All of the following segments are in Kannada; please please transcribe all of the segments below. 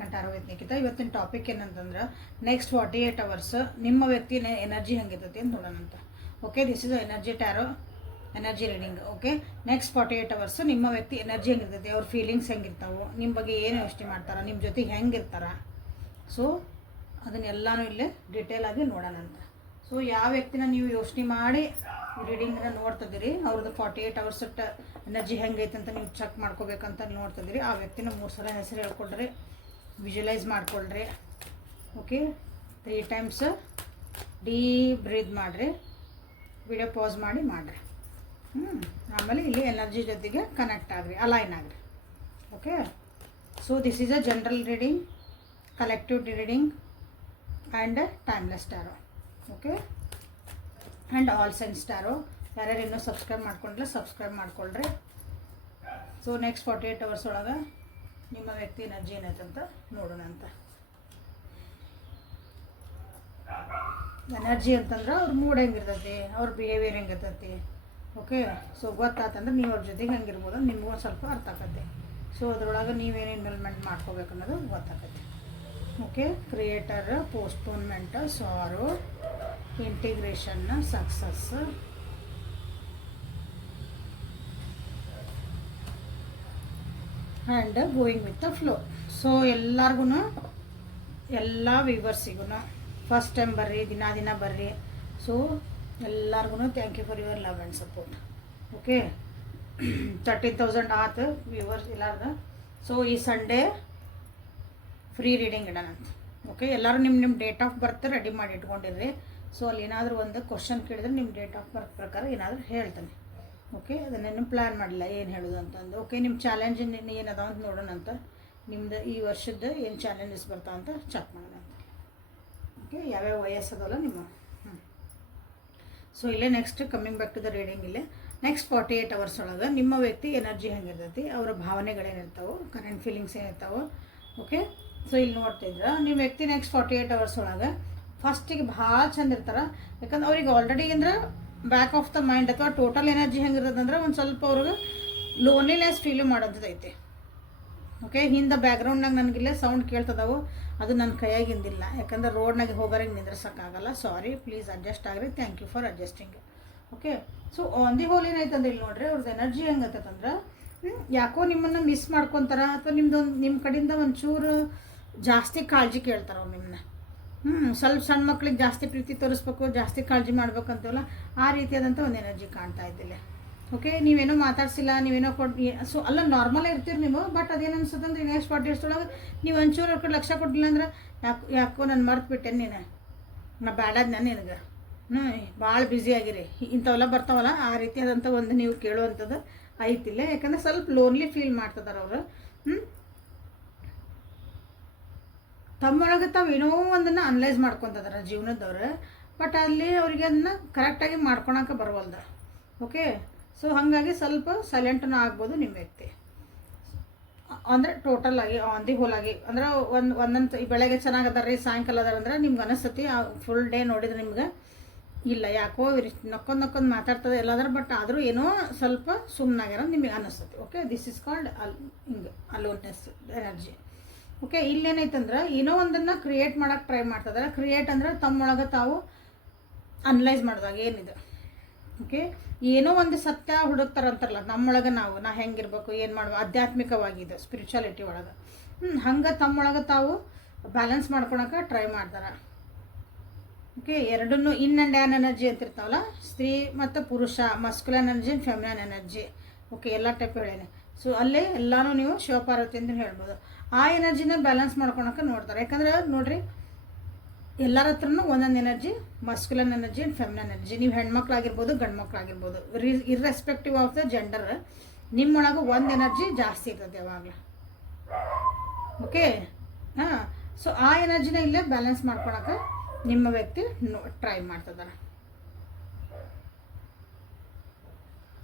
Deccan tarot with Nikhita. ಇವತ್ತಿನ ಟಾಪಿಕ್ ಏನಂತಂದ್ರೆ ನೆಕ್ಸ್ಟ್ 48 ಅವರ್ಸ್ ನಿಮ್ಮ ವ್ಯಕ್ತಿ ಎನರ್ಜಿ ಹೆಂಗಿರ್ತೈತಿ ಅಂತ ನೋಡೋಣಂತ. Okay, this is energy tarot energy reading. Okay, next 48 hours ನಿಮ್ಮ ವ್ಯಕ್ತಿ ಎನರ್ಜಿ ಹೆಂಗಿರ್ತೈತಿ, ಅವ್ರ ಫೀಲಿಂಗ್ಸ್ ಹೆಂಗಿರ್ತಾವೆ, ನಿಮ್ಮ ಬಗ್ಗೆ ಏನು ಯೋಚನೆ ಮಾಡ್ತಾರೆ, ನಿಮ್ಮ ಜೊತೆಗೆ ಹೆಂಗಿರ್ತಾರೆ, ಸೊ ಅದನ್ನೆಲ್ಲನೂ ಇಲ್ಲೇ ಡೀಟೇಲ್ ಆಗಿ ನೋಡೋಣಂತ. ಸೊ ಯಾವ ವ್ಯಕ್ತಿನ ನೀವು ಯೋಚನೆ ಮಾಡಿ ರೀಡಿಂಗ್ನ ನೋಡ್ತಿದ್ದೀರಿ, ಅವ್ರದ್ದು 48 ಅವರ್ಸ್ ಎನರ್ಜಿ ಹೆಂಗೈತೆ ಅಂತ ನೀವು ಚೆಕ್ ಮಾಡ್ಕೋಬೇಕಂತ ನೋಡ್ತಿದ್ದೀರಿ, ಆ ವ್ಯಕ್ತಿನ 3 ಸಲ ಹೆಸರು ಹೇಳ್ಕೊಳ್ರಿ, ವಿಜುವಲೈಸ್ ಮಾಡ್ಕೊಳ್ರಿ. ಓಕೆ, 3 ಟೈಮ್ಸ್ ಡೀಪ್ ಬ್ರೀತ್ ಮಾಡಿರಿ, ವಿಡಿಯೋ ಪಾಸ್ ಮಾಡಿರಿ. ಆಮೇಲೆ ಇಲ್ಲಿ ಎನರ್ಜಿ ಜೊತೆಗೆ ಕನೆಕ್ಟ್ ಆಗ್ರಿ, ಅಲೈನ್ ಆಗ್ರಿ. Okay, so this is a general reading, collective reading and timeless tarot. Okay, and all signs tarot. ಯಾರ್ಯಾರು ಇನ್ನೂ ಸಬ್ಸ್ಕ್ರೈಬ್ ಮಾಡ್ಕೊಂಡ್ರೆ ಸಬ್ಸ್ಕ್ರೈಬ್ ಮಾಡ್ಕೊಳ್ರಿ. ಸೊ ನೆಕ್ಸ್ಟ್ 48 ಅವರ್ಸ್ ಒಳಗೆ ನಿಮ್ಮ ವ್ಯಕ್ತಿ ಎನರ್ಜಿ ಏನೈತೆ ಅಂತ ನೋಡೋಣ ಅಂತ. ಎನರ್ಜಿ ಅಂತಂದ್ರೆ ಅವ್ರ ಮೂಡ್ ಹೆಂಗಿರ್ತೈತಿ, ಅವ್ರ ಬಿಹೇವಿಯರ್ ಹೆಂಗಿರ್ತೈತಿ. ಓಕೆ, ಸೊ ಗೊತ್ತಾತಂದ್ರೆ ನೀವು ಅವ್ರ ಜೊತೆಗೆ ಹೆಂಗಿರ್ಬೋದು ನಿಮಗೂ ಒಂದು ಸ್ವಲ್ಪ ಅರ್ಥ ಆಕತ್ತೆ. ಸೊ ಅದ್ರೊಳಗೆ ನೀವೇನು ಇನ್ವಾಲ್ವ್ಮೆಂಟ್ ಮಾಡ್ಕೋಬೇಕು ಅನ್ನೋದು ಗೊತ್ತಾಕತ್ತೆ. Okay, creator, postponement, sorrow, integration, success, and going with the flow. So ಎಲ್ಲರಿಗೂ, ಎಲ್ಲ ವ್ಯೂವರ್ಸಿಗೂ ಫಸ್ಟ್ ಟೈಮ್ ಬರ್ರಿ, ದಿನ ಬರ್ರಿ. ಸೊ ಎಲ್ಲರಿಗೂ thank you for your love and support. Okay, 13,000 ಆತು ವ್ಯೂವರ್ಸ್ ಎಲ್ಲಾರ್ದು. ಸೊ ಈ ಸಂಡೇ ಫ್ರೀ ರೀಡಿಂಗ್ ಇಡೋಣಂತ. ಓಕೆ, ಎಲ್ಲರೂ ನಿಮ್ಮ ಡೇಟ್ ಆಫ್ ಬರ್ತ್ ರೆಡಿ ಮಾಡಿ ಇಟ್ಕೊಂಡಿರ್ರಿ. ಸೊ ಅಲ್ಲಿ ಏನಾದರೂ ಒಂದು ಕ್ವಶನ್ ಕೇಳಿದ್ರೆ ನಿಮ್ಮ ಡೇಟ್ ಆಫ್ ಬರ್ತ್ ಪ್ರಕಾರ ಏನಾದರೂ ಹೇಳ್ತಾನೆ. ಓಕೆ, ಅದನ್ನೇನು ಪ್ಲ್ಯಾನ್ ಮಾಡಿಲ್ಲ ಏನು ಹೇಳೋದು ಅಂತಂದು. ಓಕೆ, ನಿಮ್ಮ ಚಾಲೆಂಜ್ ಏನದ ಅಂತ ನೋಡೋಣ ಅಂತ. ನಿಮ್ದು ಈ ವರ್ಷದ ಏನು ಚಾಲೆಂಜಸ್ ಬರ್ತಾವ ಅಂತ ಚೆಕ್ ಮಾಡೋಣ ಅಂತ. ಓಕೆ, ಯಾವ್ಯಾವ ವಯಸ್ಸದಲ್ಲ ನಿಮ್ಮ. ಸೊ ಇಲ್ಲೇ next coming back to the reading. ಇಲ್ಲೇ ನೆಕ್ಸ್ಟ್ 48 ಅವರ್ಸ್ ಒಳಗೆ ನಿಮ್ಮ ವ್ಯಕ್ತಿ ಎನರ್ಜಿ ಹೆಂಗಿರ್ತೈತಿ, ಅವರ ಭಾವನೆಗಳೇನಿರ್ತಾವೆ, ಕರೆಂಟ್ ಫೀಲಿಂಗ್ಸ್ ಏನಿರ್ತಾವೆ. ಓಕೆ, ಸೊ ಇಲ್ಲಿ ನೋಡ್ತಿದ್ರೆ ನಿಮ್ಮ ವ್ಯಕ್ತಿ ನೆಕ್ಸ್ಟ್ 48 ಅವರ್ಸ್ ಒಳಗೆ ಫಸ್ಟಿಗೆ ಭಾಳ ಚಂದ ಇರ್ತಾರೆ. ಯಾಕಂದ್ರೆ ಅವ್ರಿಗೆ ಆಲ್ರೆಡಿ ಅಂದ್ರೆ ಬ್ಯಾಕ್ ಆಫ್ ದ ಮೈಂಡ್ ಅಥವಾ ಟೋಟಲ್ ಎನರ್ಜಿ ಹೆಂಗಿರೋದಂದ್ರೆ ಒಂದು ಸ್ವಲ್ಪ ಅವ್ರಿಗೆ ಲೋನ್ಲಿನೆಸ್ ಫೀಲ್ ಮಾಡೋದೈತೆ. ಓಕೆ, ಹಿಂದೆ ಬ್ಯಾಕ್ಗ್ರೌಂಡ್ನಾಗ ನನಗಿಲ್ಲೇ ಸೌಂಡ್ ಕೇಳ್ತದವು, ಅದು ನನ್ನ ಕೈಯಾಗಿಂದಿಲ್ಲ. ಯಾಕಂದ್ರೆ ರೋಡ್ನಾಗೆ ಹೋಗೋರಿಗೆ ನಿಂದ್ರಸೋಕ್ಕಾಗಲ್ಲ. ಸಾರಿ, ಪ್ಲೀಸ್ ಅಡ್ಜಸ್ಟ್ ಆಗ್ರಿ. Thank you for adjusting. Okay, so on the whole ಏನೈತಂದ್ರೆ ಇಲ್ಲಿ ನೋಡ್ರಿ, ಅವ್ರದ್ದು ಎನರ್ಜಿ ಹೆಂಗತ್ತಂದ್ರೆ ಯಾಕೋ ನಿಮ್ಮನ್ನು ಮಿಸ್ ಮಾಡ್ಕೊತಾರ, ಅಥವಾ ನಿಮ್ಮ ಕಡೆಯಿಂದ ಒಂಚೂರು ಜಾಸ್ತಿ ಕಾಳಜಿ ಕೇಳ್ತಾರೆ ಅವ್ರು ನಿಮ್ಮನ್ನ. ಸ್ವಲ್ಪ ಸಣ್ಣ ಮಕ್ಳಿಗೆ ಜಾಸ್ತಿ ಪ್ರೀತಿ ತೋರಿಸ್ಬೇಕು, ಜಾಸ್ತಿ ಕಾಳಜಿ ಮಾಡ್ಬೇಕಂತವಲ್ಲ, ಆ ರೀತಿಯಾದಂಥ ಒಂದು ಎನರ್ಜಿ ಕಾಣ್ತಾ ಇದ್ದಿಲ್ಲ. ಓಕೆ, ನೀವೇನೋ ಮಾತಾಡ್ಸಿಲ್ಲ, ನೀವೇನೋ ಸೊ ಅಲ್ಲ ನಾರ್ಮಲೇ ಇರ್ತೀರಿ ನೀವು. ಬಟ್ ಅದೇನು ಅನ್ಸುತ್ತಂದ್ರೆ ನೆಕ್ಸ್ಟ್ 48 ಡೇಸ್ ಒಳಗೆ ನೀವು ಒಂಚೂರು ಅವ್ರ ಕಡೆ ಲಕ್ಷ ಕೊಟ್ಟಿಲ್ಲ ಅಂದ್ರೆ ಯಾಕೋ ನಾನು ಮರ್ತ್ಬಿಟ್ಟೆ, ನೀನು ನಾ ಬ್ಯಾಡಾದ ನಾನು ನಿನಗೆ ಭಾಳ ಬ್ಯುಸಿ ಆಗಿರಿ, ಇಂಥವೆಲ್ಲ ಬರ್ತಾವಲ್ಲ, ಆ ರೀತಿಯಾದಂಥ ಒಂದು ನೀವು ಕೇಳುವಂಥದ್ದು ಐತಿಲ್ಲ. ಯಾಕಂದ್ರೆ ಸ್ವಲ್ಪ ಲೋನ್ಲಿ ಫೀಲ್ ಮಾಡ್ತಿದ್ದಾರೆ ಅವರು. ತಮ್ಮೊಳಗೆ ತಾವು ಏನೋ ಒಂದನ್ನು ಅನಲೈಸ್ ಮಾಡ್ಕೊತಿದಾರೆ ಜೀವನದವ್ರು. ಬಟ್ ಅಲ್ಲಿ ಅವ್ರಿಗೆ ಅದನ್ನು ಕರೆಕ್ಟಾಗಿ ಮಾಡ್ಕೊಳಕ್ಕೆ ಬರವಲ್ದ. ಓಕೆ, ಸೊ ಹಾಗಾಗಿ ಸ್ವಲ್ಪ ಸೈಲೆಂಟನ್ನು ಆಗ್ಬೋದು ನಿಮ್ಮ ವ್ಯಕ್ತಿ. ಅಂದರೆ ಟೋಟಲ್ ಆಗಿ ಆನ್ ದಿ ಹೋಲ್ ಆಗಿ ಅಂದ್ರೆ ಒಂದೊಂದು ಬೆಳಗ್ಗೆ ಚೆನ್ನಾಗದಾರ ರೀ, ಸಾಯಂಕಾಲ ಅದಾರ ಅಂದ್ರೆ ನಿಮ್ಗೆ ಅನಿಸ್ತತಿ. ಫುಲ್ ಡೇ ನೋಡಿದ್ರೆ ನಿಮ್ಗೆ ಇಲ್ಲ ಯಾಕೋ ನಕ್ಕೊಂದು ಮಾತಾಡ್ತದೆ ಎಲ್ಲಾದ್ರೆ, ಬಟ್ ಆದರೂ ಏನೋ ಸ್ವಲ್ಪ ಸುಮ್ಮನಾಗ್ಯಾರ ನಿಮಗೆ ಅನಿಸ್ತತಿ. ಓಕೆ, ದಿಸ್ ಇಸ್ ಕಾಲ್ಡ್ ಹಿಂಗೆ ಅಲೋನ್ನೆಸ್ ಎನರ್ಜಿ. ಓಕೆ, ಇಲ್ಲೇನೈತಂದ್ರೆ ಏನೋ ಒಂದನ್ನು ಕ್ರಿಯೇಟ್ ಮಾಡೋಕ್ಕೆ ಟ್ರೈ ಮಾಡ್ತಿದ್ದಾರೆ. ಕ್ರಿಯೇಟ್ ಅಂದ್ರೆ ತಮ್ಮೊಳಗೆ ತಾವು ಅನಲೈಸ್ ಮಾಡಿದಾಗ ಏನಿದೆ. ಓಕೆ, ಏನೋ ಒಂದು ಸತ್ಯ ಹುಡುಕ್ತಾರಂತಾರಲ್ಲ, ನಮ್ಮೊಳಗೆ ನಾ ಹೆಂಗಿರ್ಬೇಕು, ಏನು ಮಾಡುವ, ಆಧ್ಯಾತ್ಮಿಕವಾಗಿದೆ ಸ್ಪಿರಿಚುವಾಲಿಟಿ ಒಳಗೆ. ಹಂಗೆ ತಮ್ಮೊಳಗೆ ತಾವು ಬ್ಯಾಲೆನ್ಸ್ ಮಾಡ್ಕೊಳಕ್ಕೆ ಟ್ರೈ ಮಾಡ್ತಾರೆ. ಓಕೆ, ಎರಡನ್ನೂ ಇನ್ ಆ್ಯಂಡ್ ಆ್ಯನ್ ಎನರ್ಜಿ ಅಂತಿರ್ತಾವಲ್ಲ, ಸ್ತ್ರೀ ಮತ್ತು ಪುರುಷ, ಮಸ್ಕ್ಯುಲನ್ ಎನರ್ಜಿ, ಫೆಮಿನನ್ ಎನರ್ಜಿ. ಓಕೆ, ಎಲ್ಲ ಟೈಪ್ ಹೇಳೇನೆ. ಸೊ ಅಲ್ಲೇ ಎಲ್ಲನೂ ನೀವು ಶಿವಪಾರ್ವತಿ ಅಂತ ಹೇಳ್ಬೋದು. ಆ ಎನರ್ಜಿನ ಬ್ಯಾಲೆನ್ಸ್ ಮಾಡ್ಕೊಳಕ್ಕೆ ನೋಡ್ತಾರೆ. ಯಾಕಂದ್ರೆ ನೋಡಿರಿ, ಎಲ್ಲರ ಹತ್ರನೂ ಒಂದೊಂದು ಎನರ್ಜಿ, ಮಸ್ಕ್ಯುಲನ್ ಎನರ್ಜಿ ಆ್ಯಂಡ್ ಫೆಮಿನನ್ ಎನರ್ಜಿ. ನೀವು ಹೆಣ್ಮಕ್ಳಾಗಿರ್ಬೋದು, ಗಂಡು ಮಕ್ಳಾಗಿರ್ಬೋದು, ಇರ್ರೆಸ್ಪೆಕ್ಟಿವ್ ಆಫ್ ದ ಜೆಂಡರ್, ನಿಮ್ಮೊಳಗೆ ಒಂದು ಎನರ್ಜಿ ಜಾಸ್ತಿ ಇರ್ತದೆ ಯಾವಾಗಲೂ. ಓಕೆ, ಸೊ ಆ ಎನರ್ಜಿನ ಇಲ್ಲೇ ಬ್ಯಾಲೆನ್ಸ್ ಮಾಡ್ಕೊಳಕ್ಕೆ ನಿಮ್ಮ ವ್ಯಕ್ತಿ ಟ್ರೈ ಮಾಡ್ತಿದ್ದಾರೆ.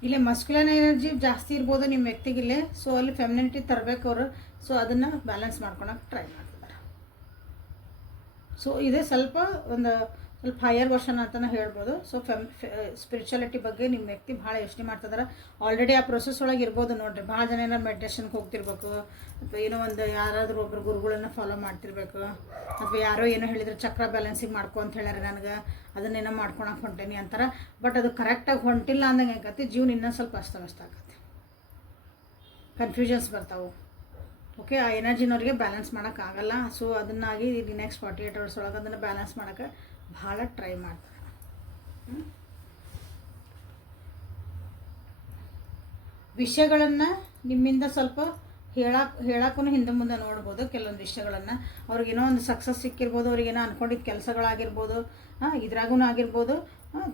ಇಲ್ಲೇ ಮಸ್ಕ್ಯುಲನ್ ಎನರ್ಜಿ ಜಾಸ್ತಿ ಇರ್ಬೋದು ನಿಮ್ಮ ವ್ಯಕ್ತಿಗಿಲ್ಲೇ. ಸೊ ಅಲ್ಲಿ ಫೆಮಿನಿಟಿ ತರಬೇಕು ಅವರು. ಸೊ ಅದನ್ನು ಬ್ಯಾಲೆನ್ಸ್ ಮಾಡ್ಕೊಳಕ್ಕೆ ಟ್ರೈ ಮಾಡ್ತಿದ್ದಾರೆ. ಸೊ ಇದೇ ಸ್ವಲ್ಪ ಒಂದು ಸ್ವಲ್ಪ ಹೈಯರ್ ವರ್ಷನ್ ಅಂತಲೇ ಹೇಳ್ಬೋದು. ಸೊ ಸ್ಪಿರಿಚುಯಾಲಿಟಿ ಬಗ್ಗೆ ನಿಮ್ಮ ವ್ಯಕ್ತಿ ಭಾಳ ಯೋಚನೆ ಮಾಡ್ತಿದ್ದಾರೆ. ಆಲ್ರೆಡಿ ಆ ಪ್ರೊಸೆಸ್ ಒಳಗೆ ಇರ್ಬೋದು ನೋಡಿರಿ. ಭಾಳ ಜನ ಏನಾರು ಮೆಡಿಟೇಷನ್ಗೆ ಹೋಗ್ತಿರ್ಬೇಕು, ಅಥವಾ ಏನೋ ಒಂದು ಯಾರಾದರೂ ಒಬ್ಬರು ಗುರುಗಳನ್ನ ಫಾಲೋ ಮಾಡ್ತಿರ್ಬೇಕು, ಅಥವಾ ಯಾರೋ ಏನೋ ಹೇಳಿದ್ರೆ ಚಕ್ರ ಬ್ಯಾಲೆನ್ಸಿಂಗ್ ಮಾಡ್ಕೊ ಅಂತ ಹೇಳ್ಯಾರ ನನಗೆ, ಅದನ್ನೇನೋ ಮಾಡ್ಕೊಳಕ್ಕೆ ಹೊಂಟೇನಿ ಅಂತಾರೆ. ಬಟ್ ಅದು ಕರೆಕ್ಟಾಗಿ ಹೊಂಟಿಲ್ಲ ಅಂದಂಗೆ ಆಗತ್ತೆ, ಜೀವನ ಇನ್ನೊಂದು ಸ್ವಲ್ಪ ಅಸ್ತವ್ಯಸ್ತ ಆಗತ್ತೆ, ಕನ್ಫ್ಯೂಷನ್ಸ್ ಬರ್ತಾವೆ. ಓಕೆ, ಆ ಎನರ್ಜಿನವ್ರಿಗೆ ಬ್ಯಾಲೆನ್ಸ್ ಮಾಡೋಕ್ಕಾಗಲ್ಲ. ಸೊ ಅದನ್ನಾಗಿ ಈಗ ನೆಕ್ಸ್ಟ್ 48 hours ಒಳಗೆ ಅದನ್ನು ಬ್ಯಾಲೆನ್ಸ್ ಮಾಡೋಕ್ಕೆ ಭಾಳ ಟ್ರೈ ಮಾಡ್ತಾರೆ. ವಿಷಯಗಳನ್ನು ನಿಮ್ಮಿಂದ ಸ್ವಲ್ಪ ಹೇಳಕ್ಕೂ ಹಿಂದೆ ಮುಂದೆ ನೋಡ್ಬೋದು. ಕೆಲವೊಂದು ವಿಷಯಗಳನ್ನು ಅವ್ರಿಗೇನೋ ಒಂದು ಸಕ್ಸಸ್ ಸಿಕ್ಕಿರ್ಬೋದು, ಅವ್ರಿಗೇನೋ ಅಂದ್ಕೊಂಡಿದ್ದ ಕೆಲಸಗಳಾಗಿರ್ಬೋದು, ಇದ್ರಾಗೂ ಆಗಿರ್ಬೋದು,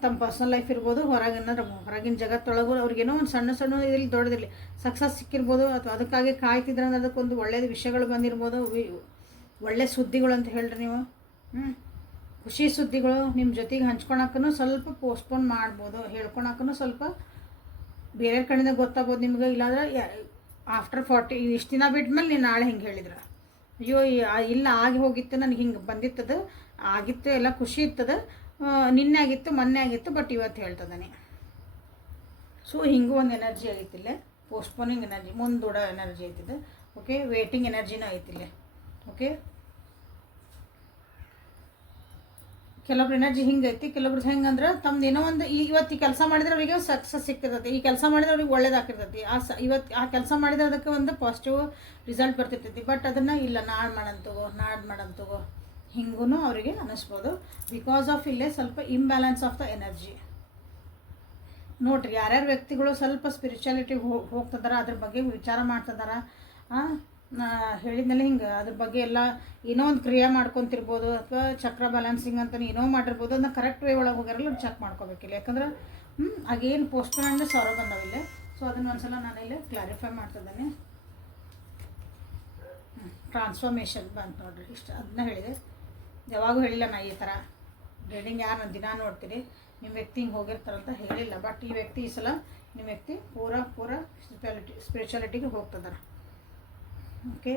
ತಮ್ಮ ಪರ್ಸ್ನಲ್ ಲೈಫ್ ಇರ್ಬೋದು, ಹೊರಗಿನ ಜಗತ್ತೊಳಗೂ ಅವ್ರಿಗೇನೋ ಒಂದು ಸಣ್ಣ ಸಣ್ಣ ಇದರಲ್ಲಿ ದೊಡ್ಡದಿರಲಿ ಸಕ್ಸಸ್ ಸಿಕ್ಕಿರ್ಬೋದು, ಅಥವಾ ಅದಕ್ಕಾಗಿ ಕಾಯ್ತಿದ್ರೆ ಅದಕ್ಕೊಂದು ಒಳ್ಳೆಯ ವಿಷಯಗಳು ಬಂದಿರ್ಬೋದು, ಒಳ್ಳೆ ಸುದ್ದಿಗಳು ಅಂತ ಹೇಳ್ರಿ ನೀವು. ಖುಷಿ ಸುದ್ದಿಗಳು ನಿಮ್ಮ ಜೊತೆಗೆ ಹಂಚ್ಕೊಳಕ್ಕೂ ಸ್ವಲ್ಪ ಪೋಸ್ಟ್ಪೋನ್ ಮಾಡ್ಬೋದು, ಹೇಳ್ಕೊಳಕ್ಕೂ ಸ್ವಲ್ಪ ಬೇರೆ ಕಡೆಯಿಂದ ಗೊತ್ತಾಗ್ಬೋದು ನಿಮ್ಗೆ. ಇಲ್ಲಾಂದ್ರೆ ಆಫ್ಟರ್ 40 ಇಷ್ಟು ದಿನ ಬಿಟ್ಮೇಲೆ ನೀನು ನಾಳೆ ಹಿಂಗೆ ಹೇಳಿದ್ರೆ, ಅಯ್ಯೋ ಇಲ್ಲ ಆಗಿ ಹೋಗಿತ್ತು, ನನಗೆ ಹಿಂಗೆ ಬಂದಿತ್ತದು, ಆಗಿತ್ತು, ಎಲ್ಲ ಖುಷಿ ಇರ್ತದೆ, ನಿನ್ನೆ ಆಗಿತ್ತು, ಮೊನ್ನೆ ಆಗಿತ್ತು, ಬಟ್ ಇವತ್ತು ಹೇಳ್ತದಾನೆ. ಸೊ ಹಿಂಗೂ ಒಂದು ಎನರ್ಜಿ ಐತಿಲ್ಲ, ಪೋಸ್ಟ್ಪೋನಿಂಗ್ ಎನರ್ಜಿ, ಮುಂದೂಡೋ ಎನರ್ಜಿ ಐತಿದೆ. ಓಕೆ, ವೇಟಿಂಗ್ ಎನರ್ಜಿನೂ ಐತಿಲ್ಲ. ಓಕೆ, ಕೆಲವೊಬ್ರು ಎನರ್ಜಿ ಹಿಂಗೆ ಐತಿ, ಕೆಲವೊಬ್ರದ್ದು ಹೆಂಗಂದ್ರೆ ತಮ್ದು ಏನೋ ಒಂದು ಇವತ್ತು ಈ ಕೆಲಸ ಮಾಡಿದ್ರೆ ಅವರಿಗೆ ಸಕ್ಸಸ್ ಸಿಕ್ಕಿರ್ತೈತಿ, ಈ ಕೆಲಸ ಮಾಡಿದ್ರೆ ಅವ್ರಿಗೆ ಒಳ್ಳೇದಾಗಿರ್ತೈತಿ, ಇವತ್ತು ಆ ಕೆಲಸ ಮಾಡಿದ್ರೆ ಅದಕ್ಕೆ ಒಂದು ಪಾಸಿಟಿವ್ ರಿಸಲ್ಟ್ ಬರ್ತಿರ್ತೈತಿ. ಬಟ್ ಅದನ್ನು ಇಲ್ಲ ನಾಳೆ ಮಾಡಂತಗೋ ಹಿಂಗೂ ಅವರಿಗೆ ಅನ್ನಿಸ್ಬೋದು. ಬಿಕಾಸ್ ಆಫ್ ಇಲ್ಲೇ ಸ್ವಲ್ಪ ಇಂಬ್ಯಾಲೆನ್ಸ್ ಆಫ್ ದ ಎನರ್ಜಿ. ನೋಡ್ರಿ, ಯಾರ್ಯಾರು ವ್ಯಕ್ತಿಗಳು ಸ್ವಲ್ಪ ಸ್ಪಿರಿಚುಯಾಲಿಟಿಗೆ ಹೋಗ್ತಿದಾರ, ಅದ್ರ ಬಗ್ಗೆ ವಿಚಾರ ಮಾಡ್ತಿದಾರ, ಹೇಳಿದ್ಮೇಲೆ ಹಿಂಗೆ ಅದ್ರ ಬಗ್ಗೆ ಎಲ್ಲ ಏನೋ ಒಂದು ಕ್ರಿಯೆ ಮಾಡ್ಕೊತಿರ್ಬೋದು, ಅಥವಾ ಚಕ್ರ ಬ್ಯಾಲೆನ್ಸಿಂಗ್ ಅಂತ ಏನೋ ಮಾಡಿರ್ಬೋದು, ಅದನ್ನ ಕರೆಕ್ಟ್ ವೇ ಒಳಗೆ ಹೋಗ್ಯಾರಲ್ಲ ಚೆಕ್ ಮಾಡ್ಕೋಬೇಕಿಲ್ಲ. ಯಾಕಂದ್ರೆ ಆಗೇನು ಪೋಸ್ಟ್ಪೋನ್ ಸಾರೋ ಬಂದವಿಲ್ಲ. ಸೊ ಅದನ್ನು ಒಂದ್ಸಲ ನಾನಿಲ್ಲಿ ಕ್ಲಾರಿಫೈ ಮಾಡ್ತಿದ್ದೇನೆ. ಟ್ರಾನ್ಸ್ಫಾರ್ಮೇಷನ್ ಬಂತು ನೋಡ್ರಿ, ಇಷ್ಟು ಅದನ್ನ ಹೇಳಿದೆ. ಯಾವಾಗೂ ಹೇಳಿಲ್ಲ ನಾ ಈ ಥರ ರೀಡಿಂಗ್ ಯಾರು ನಾನು ದಿನ ನೋಡ್ತೀರಿ ನಿಮ್ಮ ವ್ಯಕ್ತಿ ಹಿಂಗೆ ಹೋಗಿರ್ತಾರಂತ ಹೇಳಿಲ್ಲ. ಬಟ್ ಈ ವ್ಯಕ್ತಿ ಈ ಸಲ ನಿಮ್ಮ ವ್ಯಕ್ತಿ ಪೂರ ಸ್ಪಿರಿಚುಯಾಲಿಟಿಗೆ ಹೋಗ್ತಿದ್ದಾರೆ. ಓಕೆ,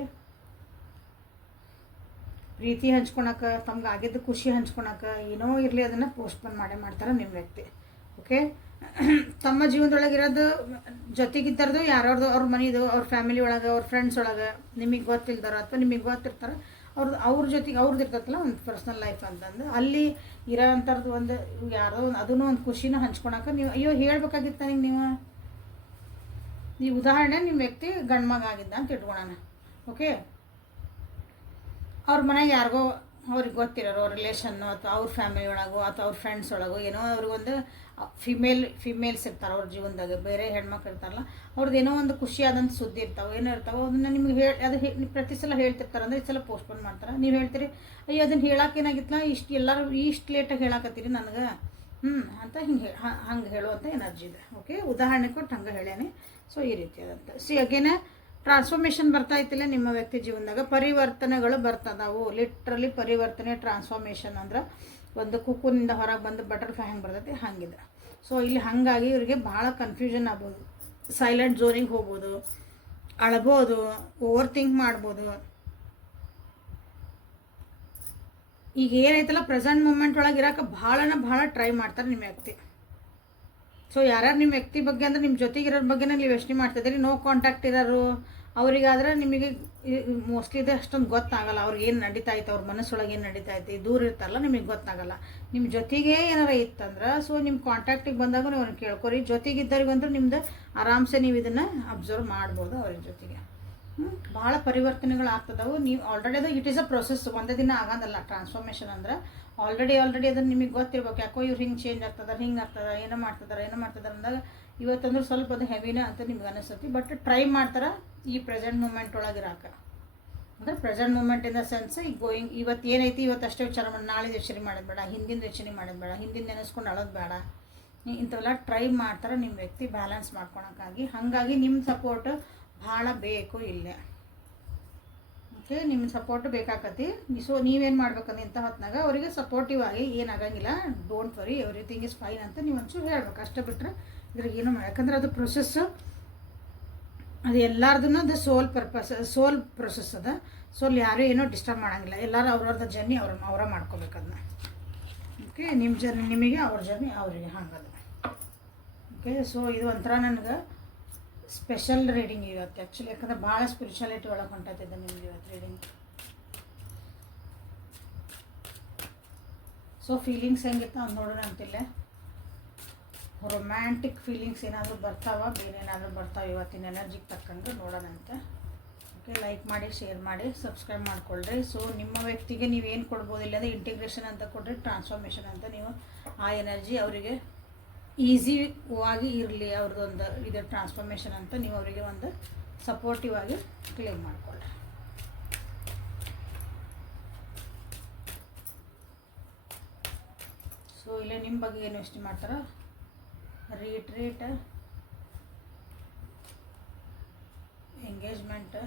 ಪ್ರೀತಿ ಹಂಚ್ಕೊಳಕ್ಕೆ, ತಮ್ಗೆ ಆಗಿದ್ದು ಖುಷಿ ಹಂಚ್ಕೊಳಕ್ಕೆ ಏನೋ ಇರಲಿ ಅದನ್ನು ಪೋಸ್ಟ್ಪೋನ್ ಮಾಡ್ತಾರೆ ನಿಮ್ಮ ವ್ಯಕ್ತಿ. ಓಕೆ, ತಮ್ಮ ಜೀವನದೊಳಗಿರೋದು ಜೊತೆಗಿದ್ದಾರದು ಯಾರ್ಯಾರ್ದು ಅವ್ರ ಮನೆದು, ಅವ್ರ ಫ್ಯಾಮಿಲಿ ಒಳಗೆ, ಅವ್ರ ಫ್ರೆಂಡ್ಸ್ ಒಳಗೆ ನಿಮಗೆ ಗೊತ್ತಿಲ್ದಾರ ಅಥವಾ ನಿಮಗೆ ಗೊತ್ತಿರ್ತಾರೆ, ಅವ್ರ ಜೊತೆಗೆ ಅವ್ರದ್ದು ಇರ್ತೈತಲ್ಲ ಒಂದು ಪರ್ಸ್ನಲ್ ಲೈಫ್ ಅಂತಂದು ಅಲ್ಲಿ ಇರೋ ಅಂಥದ್ದು ಒಂದು ಯಾರೋ ಅದೂ ಒಂದು ಖುಷಿನ ಹಂಚ್ಕೊಳಕ್ಕೆ ನೀವು ಅಯ್ಯೋ ಹೇಳ್ಬೇಕಾಗಿತ್ತು ನನಗೆ. ನೀವು ಉದಾಹರಣೆ ನಿಮ್ಮ ವ್ಯಕ್ತಿ ಗಂಡು ಮಗ ಆಗಿದ್ದ ಅಂತ ಇಟ್ಕೊಳ್ಳೋಣ. ಓಕೆ, ಅವ್ರ ಮನೆಗೆ ಯಾರಿಗೋ ಅವ್ರಿಗೆ ಗೊತ್ತಿರೋರು, ಅವ್ರ ರಿಲೇಷನ್ನು ಅಥವಾ ಅವ್ರ ಫ್ಯಾಮಿಲಿ ಒಳಗೋ ಅಥವಾ ಅವ್ರ ಫ್ರೆಂಡ್ಸ್ ಒಳಗೋ ಏನೋ ಅವ್ರಿಗೊಂದು ಫಿಮೇಲ್ಸ್ ಇರ್ತಾರೆ ಅವ್ರ ಜೀವನದಾಗ, ಬೇರೆ ಹೆಣ್ಮಕ್ಳು ಇರ್ತಾರಲ್ಲ, ಅವ್ರದ್ದು ಏನೋ ಒಂದು ಖುಷಿಯಾದಂಥ ಸುದ್ದಿ ಇರ್ತಾವೆ, ಏನೋ ಇರ್ತಾವೆ, ಅದನ್ನು ನಿಮ್ಗೆ ಪ್ರತಿ ಸಲ ಹೇಳ್ತಿರ್ತಾರೆ. ಅಂದರೆ ಈ ಸಲ ಪೋಸ್ಟ್ಪೋನ್ ಮಾಡ್ತಾರೆ. ನೀವು ಹೇಳ್ತೀರಿ ಅಯ್ಯೋ ಅದನ್ನು ಹೇಳೋಕ್ಕೇನಾಗಿತ್ತಲ್ಲ, ಎಲ್ಲರೂ ಇಷ್ಟು ಲೇಟಾಗಿ ಹೇಳಾಕತ್ತೀರಿ ನನಗೆ ಅಂತ ಹಂಗೆ ಹೇಳುವಂಥ ಎನರ್ಜಿ ಇದೆ. ಓಕೆ, ಉದಾಹರಣೆ ಕೊಟ್ಟು ಹಂಗೆ ಹೇಳೇನೆ. ಸೊ ಈ ರೀತಿಯಾದಂಥ ಅಗೇನ ಟ್ರಾನ್ಸ್ಫಾರ್ಮೇಷನ್ ಬರ್ತಾ ಇತ್ತಿಲ್ಲ ನಿಮ್ಮ ವ್ಯಕ್ತಿ ಜೀವನದಾಗ, ಪರಿವರ್ತನೆಗಳು ಬರ್ತದಾವು. ಲಿಟ್ರಲಿ ಪರಿವರ್ತನೆ, ಟ್ರಾನ್ಸ್ಫಾರ್ಮೇಷನ್ ಅಂದ್ರೆ ಒಂದು ಕುಕ್ಕುನಿಂದ ಹೊರಗೆ ಬಂದು ಬಟರ್ಫ್ಲೈ ಹೆಂಗೆ ಬರ್ತೈತಿ ಹಂಗಿದೆ. ಸೊ ಇಲ್ಲಿ ಹಾಗಾಗಿ ಇವರಿಗೆ ಭಾಳ ಕನ್ಫ್ಯೂಷನ್ ಆಗ್ಬೋದು, ಸೈಲೆಂಟ್ ಝೋನಿಗೆ ಹೋಗ್ಬೋದು, ಅಳ್ಬೋದು, ಓವರ್ ಥಿಂಕ್ ಮಾಡ್ಬೋದು. ಈಗ ಏನೈತಲ್ಲ ಪ್ರೆಸೆಂಟ್ ಮೂಮೆಂಟ್ ಒಳಗೆ ಇರೋಕೆ ಭಾಳ ಟ್ರೈ ಮಾಡ್ತಾರೆ ನಿಮ್ಮ ವ್ಯಕ್ತಿ. ಸೊ ಯಾರ್ಯಾರು ನಿಮ್ಮ ವ್ಯಕ್ತಿ ಬಗ್ಗೆ ಅಂದರೆ ನಿಮ್ಮ ಜೊತೆಗಿರೋರ ಬಗ್ಗೆನೇ ನೀವು ಯೋಚನೆ ಮಾಡ್ತಿದ್ದೀರಿ. ನೋ ಕಾಂಟ್ಯಾಕ್ಟ್ ಇರೋರು ಅವರಿಗಾದ್ರೆ ನಿಮಗೆ ಮೋಸ್ಟ್ಲಿ ಇದು ಅಷ್ಟೊಂದು ಗೊತ್ತಾಗಲ್ಲ, ಅವ್ರಿಗೆ ಏನು ನಡೀತಾ ಇತ್ತು, ಅವ್ರ ಮನಸ್ಸೊಳಗೆ ಏನು ನಡೀತಾ ಐತಿ, ದೂರ ಇರ್ತಾರಲ್ಲ ನಿಮಗೆ ಗೊತ್ತಾಗಲ್ಲ. ನಿಮ್ಮ ಜೊತೆಗೆ ಏನಾರ ಇತ್ತಂದ್ರೆ ಸೊ ನಿಮ್ಮ ಕಾಂಟ್ಯಾಕ್ಟಿಗೆ ಬಂದಾಗ ನೀವು ಅವ್ರನ್ನ ಕೇಳ್ಕೊರಿ. ಜೊತೆಗಿದ್ದವ್ರಿಗಂದ್ರೆ ನಿಮ್ದು ಆರಾಮ್ಸೆ ನೀವು ಇದನ್ನು ಅಬ್ಸರ್ವ್ ಮಾಡ್ಬೋದು ಅವ್ರ ಜೊತೆಗೆ. ಭಾಳ ಪರಿವರ್ತನೆಗಳು ಆಗ್ತದವು. ನೀವು ಆಲ್ರೆಡಿ ಅದು ಇಟ್ ಈಸ್ ಅ ಪ್ರೊಸೆಸ್, ಒಂದೇ ದಿನ ಆಗೋದಲ್ಲ. ಟ್ರಾನ್ಸ್ಫಾರ್ಮೇಷನ್ ಅಂದ್ರೆ ಆಲ್ರೆಡಿ ಅದನ್ನು ನಿಮಗೆ ಗೊತ್ತಿರ್ಬೇಕು. ಯಾಕೋ ಇವ್ರು ಹಿಂಗೆ ಚೇಂಜ್ ಆಗ್ತದಾರೆ, ಹಿಂಗೆ ಆಗ್ತದ, ಏನೋ ಮಾಡ್ತಿದ್ದಾರೆ ಅಂದಾಗ ಇವತ್ತಂದ್ರೆ ಸ್ವಲ್ಪ ಅದು ಹೆವಿನ ಅಂತ ನಿಮ್ಗೆ ಅನಿಸ್ತತಿ. ಬಟ್ ಟ್ರೈ ಮಾಡ್ತಾರೆ ಈ ಪ್ರೆಸೆಂಟ್ ಮೂಮೆಂಟ್ ಒಳಗೆ ಇರಾಕ. ಅಂದರೆ present moment in the sense ಈಗ ಗೋಯಿಂಗ್ ಇವತ್ತು ಏನೈತಿ ಇವತ್ತು ಅಷ್ಟೇ ವಿಚಾರ ಮಾಡಿ ನಾಳೆ ಯೋಚನೆ ಮಾಡೋದು ಬೇಡ, ಹಿಂದಿನ ಯೋಚನೆ ಮಾಡೋದು ಬೇಡ, ಹಿಂದಿನ ನೆನೆಸ್ಕೊಂಡು ಅಳೋದು ಬೇಡ. ಇಂಥವೆಲ್ಲ ಟ್ರೈ ಮಾಡ್ತಾರೆ ನಿಮ್ಮ ವ್ಯಕ್ತಿ ಬ್ಯಾಲೆನ್ಸ್ ಮಾಡ್ಕೊಳಕ್ಕಾಗಿ. ಹಾಗಾಗಿ ನಿಮ್ಮ ಸಪೋರ್ಟ್ ಭಾಳ ಬೇಕು ಇಲ್ಲೇ. ಓಕೆ, ನಿಮ್ಮ ಸಪೋರ್ಟ್ ಬೇಕಾಕತಿ. ಸೊ ನೀವೇನು ಮಾಡ್ಬೇಕಂದ್ರೆ ಇಂಥ ಹೊತ್ತಿನಾಗ ಅವರಿಗೆ ಸಪೋರ್ಟಿವ್ ಆಗಿ ಏನಾಗಂಗಿಲ್ಲ, don't worry, everything is fine ಅಂತ ನೀವು ಒಂಚೂರು ಹೇಳ್ಬೇಕು. ಅಷ್ಟೇ ಬಿಟ್ಟರೆ ಇದ್ರಿಗೆ ಏನು ಯಾಕಂದ್ರೆ ಅದು ಪ್ರೊಸೆಸ್ಸು, ಅದು ಎಲ್ಲಾರ್ದೂ ಅದು ಸೋಲ್ ಪ್ರೊಸೆಸ್ ಅದ. ಸೋಲ್ ಯಾರೂ ಏನೋ ಡಿಸ್ಟರ್ಬ್ ಮಾಡೋಂಗಿಲ್ಲ. ಎಲ್ಲರೂ ಅವ್ರವ್ರದ್ದು ಜರ್ನಿ ಅವರ ಮಾಡ್ಕೋಬೇಕು ಅದನ್ನ. ಓಕೆ ನಿಮ್ಮ ಜರ್ನಿ ನಿಮಗೆ, ಅವ್ರ ಜರ್ನಿ ಅವರಿಗೆ, ಹಂಗದು. ಓಕೆ ಸೊ ಇದು ಒಂಥರ ನನಗೆ ಸ್ಪೆಷಲ್ ರೀಡಿಂಗ್ ಇವತ್ತು ಆ್ಯಕ್ಚುಲಿ, ಯಾಕಂದ್ರೆ ಭಾಳ ಸ್ಪಿರಿಚುವಾಲಿಟಿ ಒಳಗೆ ಹೊಂಟತಿದ್ದೆ ನಿಮ್ಗೆ ಇವತ್ತು ರೀಡಿಂಗ್. ಸೊ ಫೀಲಿಂಗ್ಸ್ ಹೆಂಗಿತ್ತು ಅಂತ ನೋಡೋಣ ಅಂತಿಲ್ಲ. ರೊಮ್ಯಾಂಟಿಕ್ ಫೀಲಿಂಗ್ಸ್ ಏನಾದರೂ ಬರ್ತಾವ, ಬೇರೆ ಏನಾದರೂ ಬರ್ತಾವೆ ಇವತ್ತಿನ ಎನರ್ಜಿಗೆ ತಕ್ಕಂಗೆ ನೋಡೋಣ ಅಂತ. ಓಕೆ ಲೈಕ್ ಮಾಡಿ, ಶೇರ್ ಮಾಡಿ, ಸಬ್ಸ್ಕ್ರೈಬ್ ಮಾಡ್ಕೊಳ್ರಿ. ಸೊ ನಿಮ್ಮ ವ್ಯಕ್ತಿಗೆ ನೀವೇನು ಕೊಡ್ಬೋದು, ಇಲ್ಲಾಂದರೆ ಇಂಟಿಗ್ರೇಷನ್ ಅಂತ ಕೊಡ್ರಿ, ಟ್ರಾನ್ಸ್ಫಾರ್ಮೇಷನ್ ಅಂತ ನೀವು ಆ ಎನರ್ಜಿ ಅವರಿಗೆ ಈಸಿಯಾಗಿ ಇರಲಿ, ಅವ್ರದ್ದೊಂದು ಇದು ಟ್ರಾನ್ಸ್ಫಾರ್ಮೇಷನ್ ಅಂತ ನೀವು ಅವರಿಗೆ ಒಂದು ಸಪೋರ್ಟಿವ್ ಆಗಿ ಕ್ಲೇಮ್ ಮಾಡಿಕೊಳ್ಳ್ರಿ. ಸೊ ಇಲ್ಲೇ ನಿಮ್ಮ ಬಗ್ಗೆ ಏನು ಯೋಚನೆ ಮಾಡ್ತಾರೋ retreat, engagement,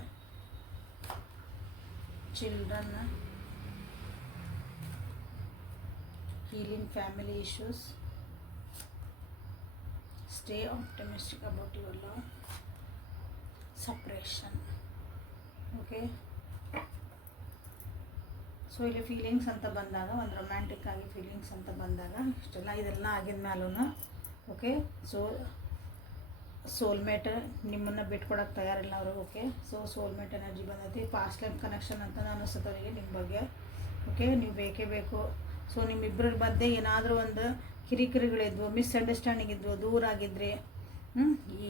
children, healing family issues, stay optimistic about your love, separation. Okay, so ಇಲ್ಲಿ ಫೀಲಿಂಗ್ಸ್ ಅಂತ ಬಂದಾಗ, ಒಂದು ರೊಮ್ಯಾಂಟಿಕ್ ಆಗಿ ಫೀಲಿಂಗ್ಸ್ ಅಂತ ಬಂದಾಗ ಇಷ್ಟೆಲ್ಲ ಇದೆಲ್ಲ ಆಗಿದ್ಮೇಲೂ ಓಕೆ ಸೊ ಸೋಲ್ಮೇಟ್ ನಿಮ್ಮನ್ನು ಬಿಟ್ಕೊಡೋಕ್ಕೆ ತಯಾರಿಲ್ಲ ಅವರು. ಓಕೆ ಸೊ ಸೋಲ್ಮೇಟ್ ಎನರ್ಜಿ ಬಂದೈತಿ, ಪಾಸ್ಟ್ ಲೈಫ್ ಕನೆಕ್ಷನ್ ಅಂತ ಅನಿಸುತ್ತೆ ಅವರಿಗೆ ನಿಮ್ಮ ಬಗ್ಗೆ. ಓಕೆ ನೀವು ಬೇಕೇ ಬೇಕು. ಸೊ ನಿಮ್ಮಿಬ್ಬರ ಮಧ್ಯೆ ಏನಾದರೂ ಒಂದು ಕಿರಿಕಿರಿಗಳಿದ್ವು, ಮಿಸ್ಅಂಡರ್ಸ್ಟ್ಯಾಂಡಿಂಗ್ ಇದ್ವು, ದೂರ ಆಗಿದ್ರಿ,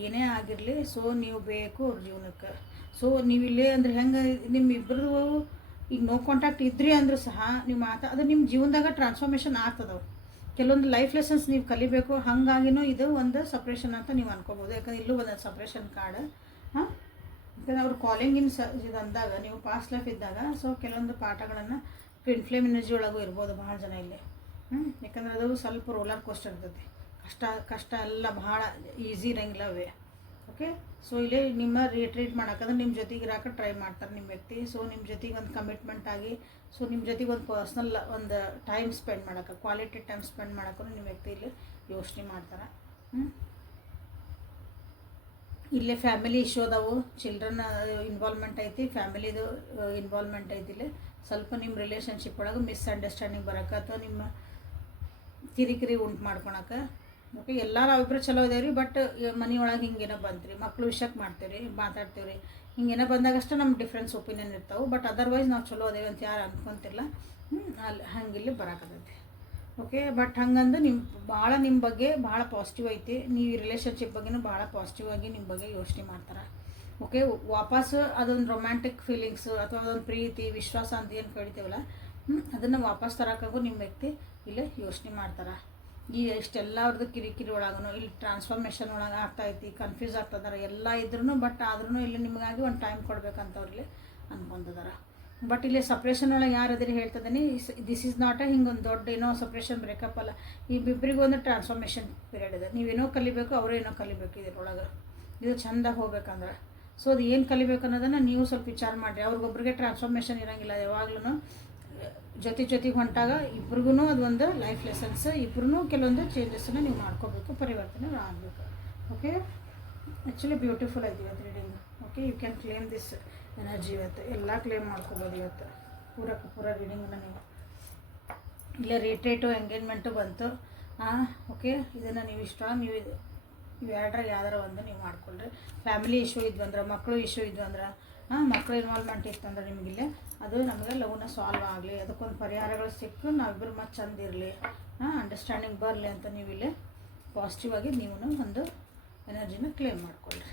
ಏನೇ ಆಗಿರಲಿ, ಸೊ ನೀವು ಬೇಕು ಅವ್ರ ಜೀವನಕ್ಕೆ. ಸೊ ನೀವು ಇಲ್ಲೇ ಅಂದರೆ ಹೆಂಗೆ ನಿಮ್ಮಿಬ್ಬರು ಈಗ ನೋ ಕಾಂಟ್ಯಾಕ್ಟ್ ಇದ್ರಿ ಅಂದರೂ ಸಹ ನೀವು ಅದು ನಿಮ್ಮ ಜೀವನದಾಗ ಟ್ರಾನ್ಸ್ಫಾರ್ಮೇಷನ್ ಆಗ್ತದವು. ಕೆಲವೊಂದು ಲೈಫ್ ಲೆಸನ್ಸ್ ನೀವು ಕಲಿಬೇಕು. ಹಾಗಾಗಿನೂ ಇದು ಒಂದು ಸಪ್ರೇಷನ್ ಅಂತ ನೀವು ಅನ್ಕೋಬೋದು. ಯಾಕಂದ್ರೆ ಇಲ್ಲೂ ಒಂದು ಸಪ್ರೇಷನ್ ಕಾರ್ಡ್. ಯಾಕಂದ್ರೆ ಅವ್ರು ಕಾಲಿಂಗ್ ಇನ್ ಇದು ಅಂದಾಗ ನೀವು ಪಾಸ್ಟ್ ಲೈಫ್ ಇದ್ದಾಗ ಸೊ ಕೆಲವೊಂದು ಪಾಠಗಳನ್ನು ಟ್ವಿನ್ ಫ್ಲೇಮ್ ಎನರ್ಜಿ ಒಳಗೂ ಇರ್ಬೋದು ಭಾಳ ಜನ ಇಲ್ಲಿ. ಯಾಕಂದ್ರೆ ಅದು ಸ್ವಲ್ಪ ರೋಲರ್ ಕೋಸ್ಟರ್ ಇರ್ತೈತಿ. ಕಷ್ಟ ಎಲ್ಲ ಭಾಳ ಈಸಿ ಇರಂಗಿಲ್ಲ ಅವೇ. ಓಕೆ ಸೊ ಇಲ್ಲೇ ನಿಮ್ಮ ರೀಟ್ರೀಟ್ ಮಾಡೋಕ್ಕಂದ್ರೆ ನಿಮ್ಮ ಜೊತೆಗೆ ಇರೋಕೆ ಟ್ರೈ ಮಾಡ್ತಾರೆ ನಿಮ್ಮ ವ್ಯಕ್ತಿ. ಸೊ ನಿಮ್ಮ ಜೊತೆಗೆ ಒಂದು ಕಮಿಟ್ಮೆಂಟ್ ಆಗಿ, ಸೊ ನಿಮ್ಮ ಜೊತೆಗೆ ಒಂದು ಪರ್ಸ್ನಲ್ ಒಂದು ಟೈಮ್ ಸ್ಪೆಂಡ್ ಮಾಡೋಕೆ, ಕ್ವಾಲಿಟಿ ಟೈಮ್ ಸ್ಪೆಂಡ್ ಮಾಡೋಕ್ಕೂ ನಿಮ್ಮ ವ್ಯಕ್ತಿ ಇಲ್ಲಿ ಯೋಚನೆ ಮಾಡ್ತಾರೆ. ಇಲ್ಲೇ ಫ್ಯಾಮಿಲಿ ಇಶ್ಯೂ ಅದಾವು, ಚಿಲ್ಡ್ರನ್ ಇನ್ವಾಲ್ವ್ಮೆಂಟ್ ಐತಿ, ಫ್ಯಾಮಿಲಿದು ಇನ್ವಾಲ್ವ್ಮೆಂಟ್ ಐತಿ. ಇಲ್ಲಿ ಸ್ವಲ್ಪ ನಿಮ್ಮ ರಿಲೇಷನ್ಶಿಪ್ ಒಳಗೆ ಮಿಸ್ಅಂಡರ್ಸ್ಟ್ಯಾಂಡಿಂಗ್ ಬರೋಕೆ ಅಥವಾ ನಿಮ್ಮ ಕಿರಿಕಿರಿ ಉಂಟು ಮಾಡ್ಕೊಳಕ್ಕೆ. ಓಕೆ ಎಲ್ಲ ನಾವಿಬ್ಬರು ಚಲೋ ಇದೇವೆ ರೀ, ಬಟ್ ಮನೆಯೊಳಗೆ ಹಿಂಗೇನೋ ಬಂತು ರೀ, ಮಕ್ಕಳು ವಿಷಯಕ್ಕೆ ಮಾಡ್ತೀವಿ ರೀ, ಮಾತಾಡ್ತೀವಿ ರೀ, ಹಿಂಗೇನೋ ಬಂದಾಗಷ್ಟೇ ನಮ್ಮ ಡಿಫ್ರೆನ್ಸ್ ಒಪಿನಿಯನ್ ಇರ್ತಾವೆ. ಬಟ್ ಅದರ್ವೈಸ್ ನಾವು ಚಲೋ ಅದೇವೆ ಅಂತ ಯಾರು ಅನ್ಕೊಂತಿಲ್ಲ. ಅಲ್ಲಿ ಹಂಗಿಲ್ಲಿ ಬರೋಕತ್ತೈತಿ. ಓಕೆ ಬಟ್ ಹಂಗಂದು ನಿಮ್ಮ ಬಗ್ಗೆ ಭಾಳ ಪಾಸಿಟಿವ್ ಐತಿ. ನೀವು ಈ ರಿಲೇಷನ್ಶಿಪ್ ಬಗ್ಗೆನೂ ಭಾಳ ಪಾಸಿಟಿವ್ ಆಗಿ ನಿಮ್ಮ ಬಗ್ಗೆ ಯೋಚನೆ ಮಾಡ್ತಾರೆ. ಓಕೆ ವಾಪಸ್ಸು ಅದೊಂದು ರೊಮ್ಯಾಂಟಿಕ್ ಫೀಲಿಂಗ್ಸು ಅಥವಾ ಅದೊಂದು ಪ್ರೀತಿ ವಿಶ್ವಾಸ ಅಂತ ಏನು ಕರಿತೀವಲ್ಲ, ಅದನ್ನು ವಾಪಸ್ ತರೋಕ್ಕಾಗೂ ನಿಮ್ಮ ವ್ಯಕ್ತಿ ಇಲ್ಲೇ ಯೋಚನೆ ಮಾಡ್ತಾರೆ. ಈ ಇಷ್ಟೆಲ್ಲ ಅವ್ರದ್ದು ಕಿರಿಕಿರಿ ಒಳಗೂ ಇಲ್ಲಿ ಟ್ರಾನ್ಸ್ಫಾರ್ಮೇಷನ್ ಒಳಗೆ ಆಗ್ತಾಯಿತ್ತು, ಕನ್ಫ್ಯೂಸ್ ಆಗ್ತದಾರೆ ಎಲ್ಲ ಇದ್ರೂ. ಬಟ್ ಆದ್ರೂ ಇಲ್ಲಿ ನಿಮಗಾಗಿ ಒಂದು ಟೈಮ್ ಕೊಡ್ಬೇಕಂತ ಅವ್ರಲ್ಲಿ ಅನ್ಕೊಂತಿದ್ದಾರೆ. ಬಟ್ ಇಲ್ಲಿ ಸಪ್ರೇಷನ್ ಒಳಗೆ ಯಾರು ಅದ್ರಿ ಹೇಳ್ತದೇನೆ, ದಿಸ್ ಈಸ್ ನಾಟ್ ಹಿಂಗೊಂದು ದೊಡ್ಡ ಏನೋ ಸಪ್ರೇಷನ್ ಬ್ರೇಕಪ್ ಅಲ್ಲ. ಇಬ್ಬಿಬ್ಬರಿಗೂ ಒಂದು ಟ್ರಾನ್ಸ್ಫಾರ್ಮೇಷನ್ ಪೀರಿಯಡ್ ಇದೆ. ನೀವೇನೋ ಕಲಿಬೇಕು, ಅವರು ಏನೋ ಕಲಿಬೇಕು. ಇದ್ರೊಳಗೆ ಇದು ಚೆಂದ ಹೋಗ್ಬೇಕಂದ್ರೆ ಸೊ ಅದು ಏನು ಕಲಿಬೇಕು ಅನ್ನೋದನ್ನು ನೀವು ಸ್ವಲ್ಪ ವಿಚಾರ ಮಾಡಿರಿ. ಅವ್ರಿಗೊಬ್ರಿಗೆ ಟ್ರಾನ್ಸ್ಫಾರ್ಮೇಷನ್ ಇರೋಂಗಿಲ್ಲ. ಯಾವಾಗ್ಲೂ ಜೊತೆಗೆ ಹೊಂಟಾಗ ಇಬ್ರಿಗೂ ಅದೊಂದು ಲೈಫ್ ಲೆಸನ್ಸ್, ಇಬ್ರು ಕೆಲವೊಂದು ಚೇಂಜಸ್ಸನ್ನು ನೀವು ಮಾಡ್ಕೋಬೇಕು, ಪರಿವರ್ತನೆ ಆಗಬೇಕು. ಓಕೆ ಆ್ಯಕ್ಚುಲಿ ಬ್ಯೂಟಿಫುಲ್ ಆಯ್ತು ಇವತ್ತು reading. Okay you can claim this energy. ಇವತ್ತು ಎಲ್ಲ ಕ್ಲೇಮ್ ಮಾಡ್ಕೋಬೋದು ಇವತ್ತು ಪೂರ ರೀಡಿಂಗನ್ನು ನೀವು. ಇಲ್ಲೇ ರಿಟ್ರೀಟು ಎಂಗೇಜ್ಮೆಂಟು ಬಂತು. ಓಕೆ ಇದನ್ನು ನೀವು ನೀವು ಇವೆರಡರಾಗ ಯಾವ್ದಾರ ಒಂದು ನೀವು ಮಾಡ್ಕೊಳ್ರಿ. ಫ್ಯಾಮಿಲಿ ಇಶ್ಯೂ ಇದ್ವಂದ್ರೆ, ಮಕ್ಕಳು ಇಶ್ಯೂ ಇದ್ವಂದ್ರೆ, ಮಕ್ಕಳು ಇನ್ವಾಲ್ವ್ಮೆಂಟ್ ಇತ್ತಂದ್ರೆ ನಿಮಗಿಲ್ಲೇ ಅದು ನಮಗೆ ಲವ್ನ ಸಾಲ್ವ್ ಆಗಲಿ, ಅದಕ್ಕೊಂದು ಪರಿಹಾರಗಳು ಸಿಕ್ಕು ನಾವಿಬ್ಬರು ಮತ್ತೆ ಚಂದ ಇರಲಿ, ಅಂಡರ್ಸ್ಟ್ಯಾಂಡಿಂಗ್ ಬರಲಿ ಅಂತ ನೀವು ಇಲ್ಲೇ ಪಾಸಿಟಿವ್ ಆಗಿ ನೀವು ಒಂದು ಎನರ್ಜಿನ ಕ್ಲೇಮ್ ಮಾಡ್ಕೊಳ್ರಿ.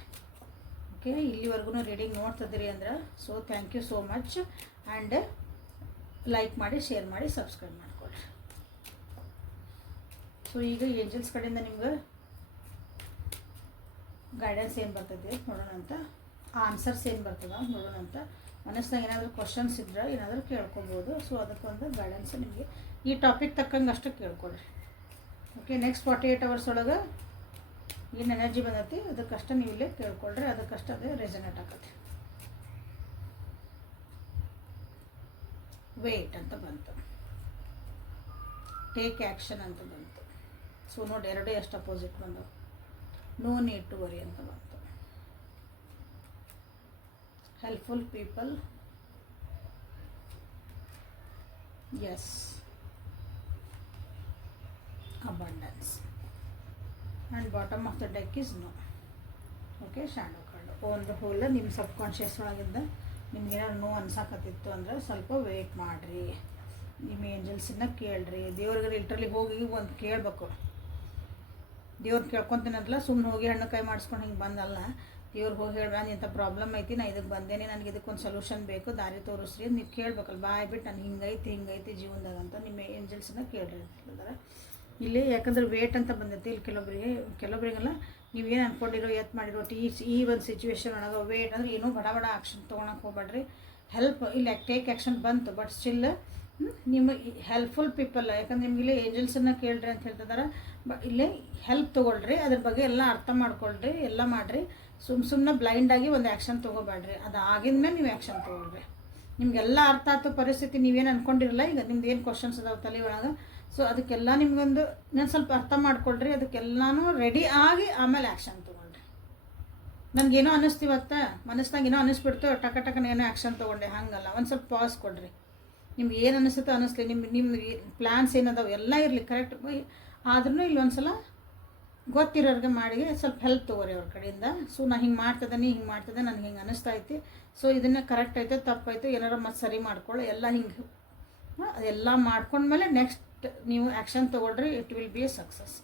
ಓಕೆ ಇಲ್ಲಿವರೆಗೂ ರೀಡಿಂಗ್ ನೋಡ್ತಿದ್ದೀರಿ ಅಂದ್ರೆ so thank you so much. And like ಮಾಡಿ, ಶೇರ್ ಮಾಡಿ, ಸಬ್ಸ್ಕ್ರೈಬ್ ಮಾಡ್ಕೊಳ್ರಿ. ಸೊ ಈಗ ಏಂಜಲ್ಸ್ ಕಡೆಯಿಂದ ನಿಮ್ಗೆ ಗೈಡೆನ್ಸ್ ಏನು ಬರ್ತದೆ ನೋಡೋಣ ಅಂತ, ಆನ್ಸರ್ಸ್ ಏನು ಬರ್ತದೆ ನೋಡೋಣ ಅಂತ. ಮನಸ್ಸಿನಾಗ ಏನಾದರೂ ಕ್ವಶನ್ಸ್ ಇದ್ರೆ ಏನಾದರೂ ಕೇಳ್ಕೊಬೋದು. ಸೊ ಅದಕ್ಕೊಂದು ಗೈಡೆನ್ಸ್ ನಿಮಗೆ ಈ ಟಾಪಿಕ್ ತಕ್ಕಂಗೆ ಅಷ್ಟು ಕೇಳ್ಕೊಳ್ರಿ. ಓಕೆ ನೆಕ್ಸ್ಟ್ 48 hours ಒಳಗೆ ಏನು ಎನರ್ಜಿ ಬಂದೈತಿ ಅದಕ್ಕಷ್ಟು ನೀವು ಇಲ್ಲೇ ಕೇಳ್ಕೊಳ್ರಿ, ಅದಕ್ಕಷ್ಟು ಅದೇ ರೆಸನೇಟ್ ಆಕತಿ. ವೇಟ್ ಅಂತ ಬಂತು, ಟೇಕ್ ಆ್ಯಕ್ಷನ್ ಅಂತ ಬಂತು. ಸೊ ನೋಡಿ ಎರಡೇ ಎಷ್ಟು ಅಪೋಸಿಟ್ ಬಂದವು. ನೋ ನೀಡ್ ಟು ವರಿ ಅಂತ ಬಂತು. Helpful people, yes. abundance. And bottom of the deck is no. Okay, shadow card. ಒಂದು ಹೋಲ್ ನಿಮ್ಮ ಸಬ್ ಕಾನ್ಷಿಯಸ್ ಒಳಗಿಂದ ನಿಮ್ಗೇನಾದ್ರು ನೋ ಅನ್ಸಾಕತ್ತಿತ್ತು ಅಂದರೆ ಸ್ವಲ್ಪ ವೆಯ್ಟ್ ಮಾಡಿರಿ, ನಿಮ್ಮ ಏಂಜಲ್ಸನ್ನ ಕೇಳ್ರಿ. ದೇವ್ರಿಗೆ ಲಿಟ್ರಲಿ ಹೋಗಿ ಒಂದು ಕೇಳಬೇಕು. ದೇವ್ರು ಕೇಳ್ಕೊತೀನಂತಲ್ಲ ಸುಮ್ಮನೆ ಹೋಗಿ ಹಣ್ಣು ಕೈ ಮಾಡಿಸ್ಕೊಂಡು ಹಿಂಗೆ ಬಂದಲ್ಲ. ದೇವ್ರಿಗೆ ಹೋಗಿ ಹೇಳ್ರಿ, ನಾನು ಇಂಥ ಪ್ರಾಬ್ಲಮ್ ಐತಿ, ನಾನು ಇದಕ್ಕೆ ಬಂದೇನೆ, ನನಗೆ ಇದಕ್ಕೊಂದು ಸೊಲ್ಯೂಷನ್ ಬೇಕು, ದಾರಿ ತೋರಿಸ್ರಿ. ನೀವು ಕೇಳ್ಬೇಕಲ್ಲ, ಬಾಯ್ ಬಿಟ್ಟು ನಾನು ಹಿಂಗೈತಿ ಜೀವನದಾಗ ಅಂತ ನಿಮ್ಮ ಏಂಜಲ್ಸನ್ನ ಕೇಳ್ರಿ ಅಂತ ಹೇಳಿದಾರೆ ಇಲ್ಲಿ. ಯಾಕಂದ್ರೆ ವೇಟ್ ಅಂತ ಬಂದೈತಿ ಇಲ್ಲಿ ಕೆಲವೊಬ್ಬರಿಗೆಲ್ಲ ನೀವೇನು ಅಂದ್ಕೊಂಡಿರೋ ಮಾಡಿರೋ ಈ ಒಂದು ಸಿಚುವೇಶನ್ ಒಳಗೆ ವೇಟ್ ಅಂದರೆ ಏನೂ ಬಡ ಆ್ಯಕ್ಷನ್ ತೊಗೊಳಕ್ಕೆ ಹೋಗ್ಬೇಡ್ರಿ. ಹೆಲ್ಪ್ ಇಲ್ಲಿ ಟೇಕ್ ಆ್ಯಕ್ಷನ್ ಬಂತು, ಬಟ್ ಸ್ಟಿಲ್ ನಿಮ್ಮ ಹೆಲ್ಪ್ಫುಲ್ ಪೀಪಲ್, ಯಾಕಂದ್ರೆ ನಿಮ್ಗೆ ಇಲ್ಲೇ ಏಂಜಲ್ಸನ್ನು ಕೇಳ್ರಿ ಅಂತ ಹೇಳ್ತಿದ್ದಾರೆ. ಇಲ್ಲೇ ಹೆಲ್ಪ್ ತೊಗೊಳ್ರಿ, ಅದ್ರ ಬಗ್ಗೆ ಎಲ್ಲ ಅರ್ಥ ಮಾಡ್ಕೊಳ್ರಿ, ಎಲ್ಲ ಮಾಡಿರಿ. ಸುಮ್ಮನೆ ಬ್ಲೈಂಡಾಗಿ ಒಂದು ಆ್ಯಕ್ಷನ್ ತೊಗೋಬೇಡ್ರಿ. ಅದು ಆಗಿದ್ಮೇಲೆ ನೀವು ಆ್ಯಕ್ಷನ್ ತೊಗೊಳ್ರಿ. ನಿಮಗೆಲ್ಲ ಅರ್ಥ ಆಯ್ತು ಪರಿಸ್ಥಿತಿ, ನೀವೇನು ಅಂದ್ಕೊಂಡಿರಲ್ಲ. ಈಗ ನಿಮ್ದು ಏನು ಕ್ವಶನ್ಸ್ ಅದಾವೆ ತಲೆ ಒಳಗೆ, ಸೊ ಅದಕ್ಕೆಲ್ಲ ನಿಮ್ಗೊಂದು ನಾನು ಸ್ವಲ್ಪ ಅರ್ಥ ಮಾಡ್ಕೊಳ್ರಿ. ಅದಕ್ಕೆಲ್ಲನೂ ರೆಡಿ ಆಗಿ ಆಮೇಲೆ ಆ್ಯಕ್ಷನ್ ತೊಗೊಳ್ರಿ. ನನಗೇನೋ ಅನ್ನಿಸ್ತೀವತ್ತ ಮನಸ್ಸಿನಾಗ ಏನೋ ಅನ್ನಿಸ್ಬಿಡ್ತು, ಟಕನ ಏನೋ ಆ್ಯಕ್ಷನ್ ತೊಗೊಂಡೆ, ಹಂಗಲ್ಲ. ಒಂದು ಸ್ವಲ್ಪ ಪಾಸ್ ಕೊಡ್ರಿ. ನಿಮ್ಗೆ ಏನು ಅನ್ನಿಸುತ್ತೋ ಅನ್ನಿಸ್ಲಿ, ನಿಮ್ಮ ಪ್ಲ್ಯಾನ್ಸ್ ಏನದಾವೆ ಎಲ್ಲ ಇರಲಿ ಕರೆಕ್ಟ್. ಆದ್ರೂ ಇಲ್ಲಿ ಒಂದು ಸಲ ಗೊತ್ತಿರೋರಿಗೆ ಮಾಡಿ ಸ್ವಲ್ಪ ಹೆಲ್ಪ್ ತೊಗೋರಿ ಅವ್ರ ಕಡೆಯಿಂದ. ಸೊ ನಾನು ಹಿಂಗೆ ಮಾಡ್ತಿದ್ದೆ ನನಗೆ ಹಿಂಗೆ ಅನ್ನಿಸ್ತಾ ಐತಿ, ಸೊ ಇದನ್ನು ಕರೆಕ್ಟ್ ಐತೆ ತಪ್ಪೈತೆ ಏನಾರು ಮತ್ತೆ ಸರಿ ಮಾಡ್ಕೊಳ್ಳಿ, ಎಲ್ಲ ಹಿಂಗೆ ಅದೆಲ್ಲ ಮಾಡ್ಕೊಂಡ್ಮೇಲೆ ನೆಕ್ಸ್ಟ್ ನೀವು ಆ್ಯಕ್ಷನ್ ತೊಗೊಳ್ರಿ. It will be A success.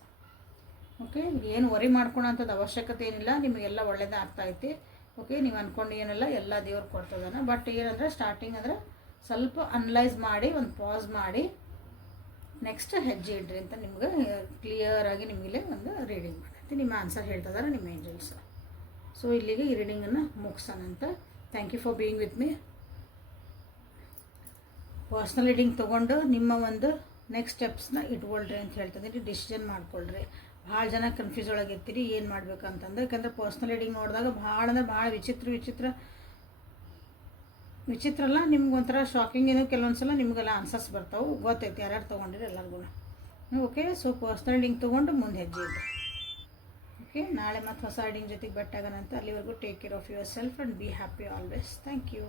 Okay, ಏನು ವರಿ ಮಾಡ್ಕೊಳೋಂಥದ್ದು ಅವಶ್ಯಕತೆ ಏನಿಲ್ಲ, ನಿಮಗೆಲ್ಲ ಒಳ್ಳೇದೇ ಆಗ್ತಾಯಿತಿ. ಓಕೆ, ನೀವು ಅಂದ್ಕೊಂಡು ಏನಿಲ್ಲ, ಎಲ್ಲ ದೇವ್ರು ಕೊಡ್ತದಾನೆ. ಬಟ್ ಏನಂದರೆ ಸ್ಟಾರ್ಟಿಂಗ್ ಅಂದರೆ ಸ್ವಲ್ಪ ಅನಲೈಸ್ ಮಾಡಿ, ಒಂದು ಪಾಸ್ ಮಾಡಿ ನೆಕ್ಸ್ಟ್ ಹೆಜ್ಜೆ ಇಡ್ರಿ ಅಂತ ನಿಮ್ಗೆ ಕ್ಲಿಯರಾಗಿ ನಿಮಗಿಲ್ಲೇ ಒಂದು ರೀಡಿಂಗ್ ಮಾಡೈತಿ. ನಿಮ್ಮ ಆನ್ಸರ್ ಹೇಳ್ತಿದ್ದಾರೆ ನಿಮ್ಮ ಏಂಜಲ್ಸ್. ಸೊ ಇಲ್ಲಿಗೆ ಈ ರೀಡಿಂಗನ್ನು ಮುಗಿಸೋಣಂತ. Thank you for being with me. Personal reading ತೊಗೊಂಡು ನಿಮ್ಮ ಒಂದು ನೆಕ್ಸ್ಟ್ ಸ್ಟೆಪ್ಸ್ನ ಇಟ್ಕೊಳ್ರಿ ಅಂತ ಹೇಳ್ತಿದ್ದೀನಿ. ಡಿಸಿಷನ್ ಮಾಡ್ಕೊಳ್ರಿ. ಭಾಳ ಜನ ಕನ್ಫ್ಯೂಸ್ ಒಳಗಿರ್ತೀರಿ ಏನು ಮಾಡ್ಬೇಕಂತಂದ್ರೆ. ಯಾಕಂದರೆ ಪರ್ಸ್ನಲ್ ರೀಡಿಂಗ್ ನೋಡಿದಾಗ ಭಾಳ ಅಂದರೆ ಭಾಳ ವಿಚಿತ್ರ ಅಲ್ಲ, ನಿಮ್ಗೆ ಒಂಥರ ಶಾಕಿಂಗ್ ಏನೋ. ಕೆಲವೊಂದು ಸಲ ನಿಮಗೆಲ್ಲ ಆನ್ಸರ್ಸ್ ಬರ್ತಾವೆ, ಗೊತ್ತೈತೆ ಯಾರ್ಯಾರು ತೊಗೊಂಡಿರಿ ಎಲ್ಲರಿಗೂ. ಓಕೆ, ಸೊ ಪರ್ಸ್ನಲ್ ರೀಡಿಂಗ್ ತೊಗೊಂಡು ಮುಂದೆ ಹೆಜ್ಜೆ ಇಡ್ರಿ. ಓಕೆ, ನಾಳೆ ಮತ್ತು ಹೊಸ ರೀಡಿಂಗ್ ಜೊತೆಗೆ ಭೇಟಿಯಾಗೋಣಂತ. ಅಲ್ಲಿವರೆಗೂ take care of yourself and be happy always. Thank you.